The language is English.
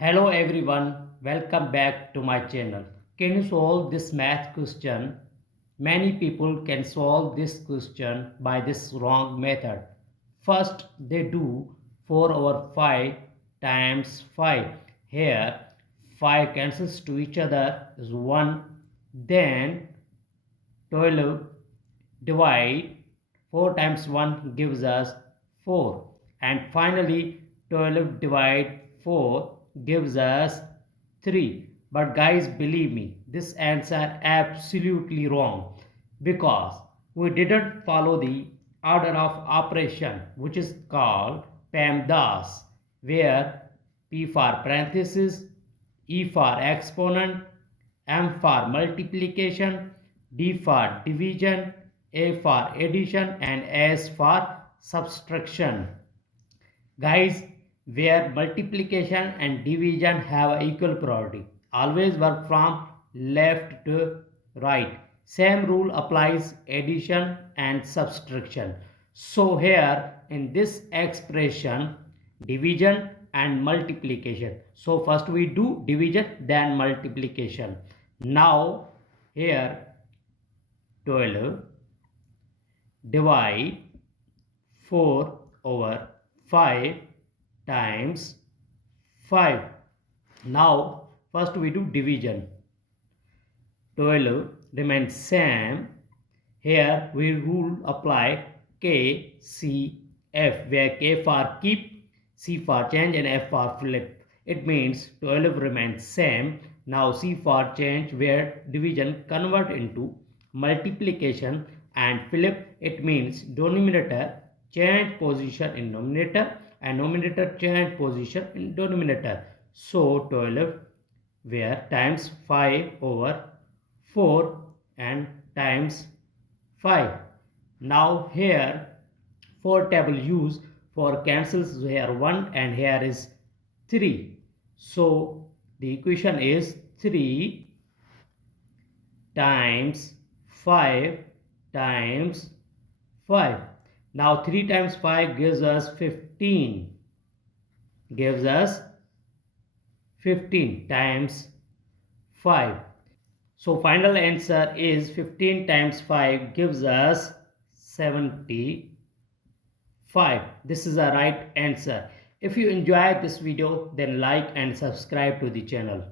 Hello everyone, welcome back to my channel. Can you solve this math question? Many people can solve this question by this wrong method. First, they do 4 over 5 times 5. Here, 5 cancels to each other is 1. Then 12 divide 4 times 1 gives us 4, and finally 12 divide 4 gives us 3. But guys, believe me, this answer absolutely wrong, because we didn't follow the order of operation, which is called PEMDAS, where P for parenthesis, E for exponent, M for multiplication, D for division, A for addition, and S for subtraction. Guys, where multiplication and division have equal priority, always work from left to right. Same rule applies addition and subtraction. So here in this expression, division and multiplication. So first we do division, then multiplication. Now here 12 divide 4 over 5 times 5. Now first we do division. 12 remains same. Here we rule apply K, C, F, where K for keep, C for change, and F for flip. It means 12 remains same. Now C for change, where division convert into multiplication, and flip, it means denominator change position in numerator and numerator change position in denominator. So 12 where times 5 over 4 and times 5. Now here 4 table use for cancels, here 1 and here is 3. So the equation is 3 times 5 times 5. Now 3 times 5 gives us 15. Gives us 15 times 5. So final answer is 15 times 5 gives us 75. This is the right answer. If you enjoyed this video, then like and subscribe to the channel.